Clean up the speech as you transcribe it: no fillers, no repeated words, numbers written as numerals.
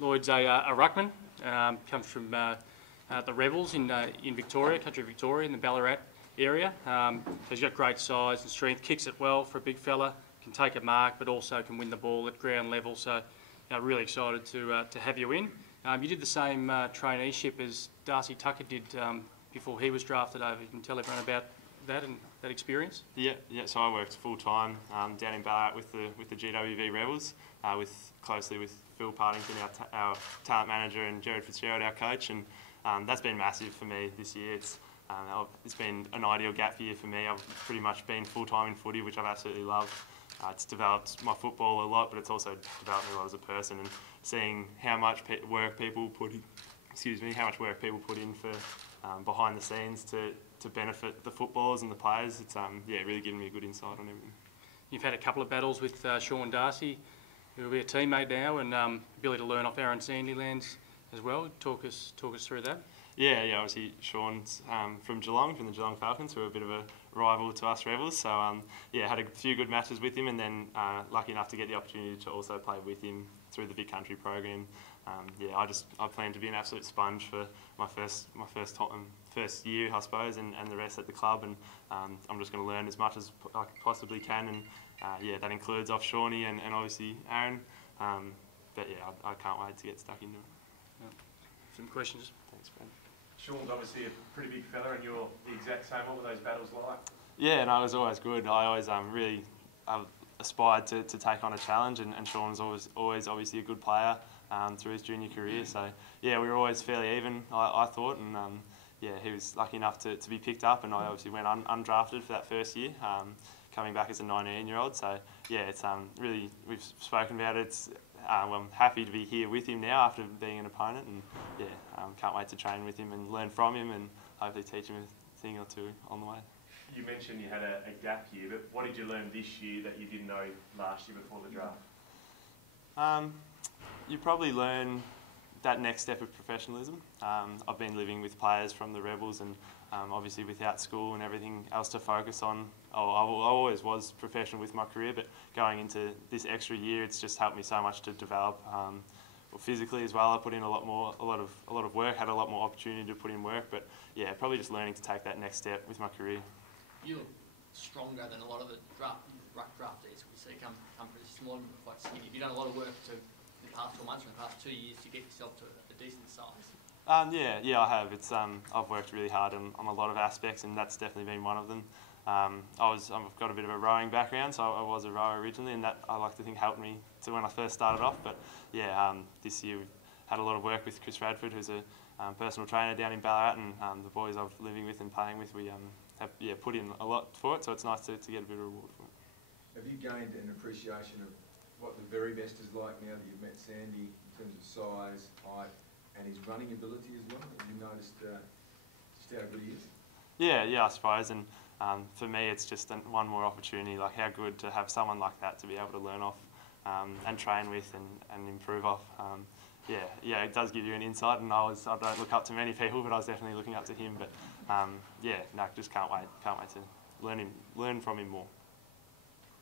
Lloyd's a ruckman, comes from the Rebels in Victoria, country of Victoria, in the Ballarat area. So he's got great size and strength, kicks it well for a big fella, can take a mark, but also can win the ball at ground level. So really excited to have you in. You did the same traineeship as Darcy Tucker did before he was drafted over. You can tell everyone about that and that experience. Yeah. So I worked full time down in Ballarat with the GWV Rebels, closely with Phil Partington, our talent manager, and Jared Fitzgerald, our coach, and that's been massive for me this year. It's been an ideal gap year for me. I've pretty much been full time in footy, which I've absolutely loved. It's developed my football a lot, but it's also developed me a lot as a person, and seeing how much work people put in, for behind the scenes to benefit the footballers and the players. It's really given me a good insight on everything. You've had a couple of battles with Sean Darcy, who will be a teammate now, and ability to learn off Aaron Sandilands as well. Talk us through that. Yeah. Obviously, Sean's from Geelong, from the Geelong Falcons, who are a bit of a rival to us Rebels. So had a few good matches with him, and then lucky enough to get the opportunity to also play with him through the Big Country program. I plan to be an absolute sponge for my first year, I suppose, and the rest at the club, and I'm just going to learn as much as I possibly can, and that includes off Shawnee and obviously Aaron. I can't wait to get stuck into it. Yeah. Some questions? Thanks, Brad. Sean's obviously a pretty big fella, and you're the exact same. What were those battles like? Yeah, no, it was always good. I always really aspired to take on a challenge, and Sean was always obviously a good player through his junior career. So we were always fairly even, I thought, and he was lucky enough to be picked up, and I obviously went undrafted for that first year, coming back as a 19-year-old. So it's really, we've spoken about it. I'm happy to be here with him now after being an opponent, and can't wait to train with him and learn from him, and hopefully teach him a thing or two on the way. You mentioned you had a gap year, but what did you learn this year that you didn't know last year before the draft? You probably learn that next step of professionalism. I've been living with players from the Rebels, and obviously without school and everything else to focus on. I always was professional with my career, but going into this extra year, it's just helped me so much to develop. Physically as well, I put in a lot of work, had a lot more opportunity to put in work, but probably just learning to take that next step with my career. You look stronger than a lot of the draftees we see come pretty small and quite skinny. Have you done a lot of work in the past 12 months or in the past 2 years to get yourself to a decent size? I have. It's I've worked really hard on a lot of aspects, and that's definitely been one of them. I've got a bit of a rowing background, so I was a rower originally, and that I like to think helped me to when I first started off. But this year we've had a lot of work with Chris Radford, who's a personal trainer down in Ballarat, and the boys I've living with and playing with, we have put in a lot for it, so it's nice to get a bit of reward for it. Have you gained an appreciation of what the very best is like now that you've met Sandy in terms of size, height, and his running ability as well? Have you noticed just how good he is? Yeah, I suppose, and for me it's just one more opportunity. Like, how good to have someone like that to be able to learn off and train with and improve off. It does give you an insight, and I don't look up to many people, but I was definitely looking up to him. But just can't wait to learn from him more.